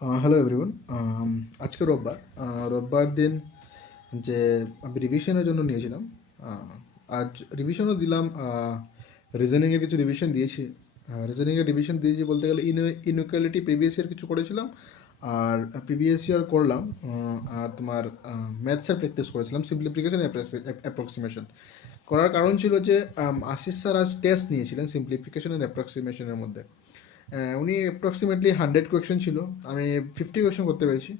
Hello everyone. আজকে রোববার। রোববার দিন যে আমি রিভিশনের জন্য নিয়েছিলাম, আজ রিভিশনও দিলাম। রিজনিংয়ে কিছু রিভিশন দিয়েছি। রিজনিংয়ে রিভিশন দিয়েছি বলতে গেলে ইনইকুয়ালিটি প্রিভিয়াস ইয়ার কিছু করেছিলাম, আর প্রিভিয়াস ইয়ার করলাম। আর তোমার ম্যাথসের প্র্যাকটিস করেছিলাম, সিম্পলিফিকেশন অ্যাপ্রক্সিমেশন করার কারণ ছিল যে আশিস স্যার আজ টেস্ট নিয়েছিলেন সিম্পলিফিকেশন অ্যান্ড অ্যাপ্রক্সিমেশনের মধ্যে। উনি অ্যাপ্রক্সিমেটলি 100 কোয়েশ্চেন ছিল, আমি 50 কোয়েশ্চেন করতে পেরেছি।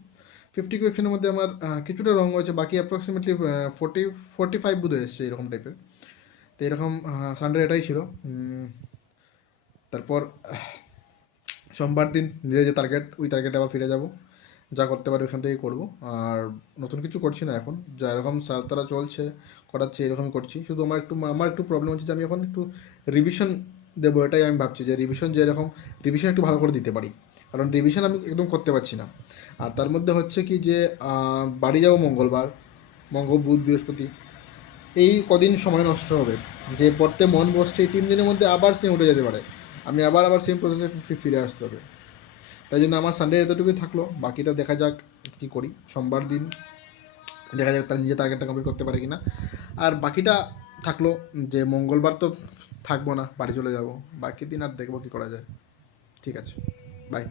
50 কোয়েশ্চেনের মধ্যে আমার কিছুটা রং হয়েছে, বাকি অ্যাপ্রক্সিমেটলি 45 বোধ এসছে এরকম টাইপের। তো এরকম সানডে এটাই ছিল। তারপর সোমবার দিন নিজের যে টার্গেট, ওই টার্গেটে আবার ফিরে যাব, যা করতে পারি ওখান থেকেই করবো। আর নতুন কিছু করছি না এখন, যা এরকম স্যার তারা চলছে করাচ্ছে এরকমই করছি। শুধু আমার একটু প্রবলেম হচ্ছে যে আমি এখন একটু রিভিশন দেবো, এটাই আমি ভাবছি যে রিভিশন একটু ভালো করে দিতে পারি, কারণ রিভিশন আমি একদম করতে পারছি না। আর তার মধ্যে হচ্ছে কি যে বাড়ি যাব মঙ্গলবার, বুধ বৃহস্পতি, এই কদিন সময় নষ্ট হবে। যে পড়তে মন বসছে এই 3 দিনের মধ্যে আবার সেম উঠে যেতে পারে, আমি আবার সেম প্রসেসে ফিরে আসতে হবে। তাই জন্য আমার সানডে এতটুকুই থাকলো, বাকিটা দেখা যাক কী করি। সোমবার দিন দেখা যাক তার নিজের টার্গেটটা কমপ্লিট করতে পারে কিনা। আর বাকিটা থাকলো যে মঙ্গলবার তো থাকবো না, বাড়ি চলে যাব, বাকি দিন আর দেখবো কী করা যায়। ঠিক আছে, বাই।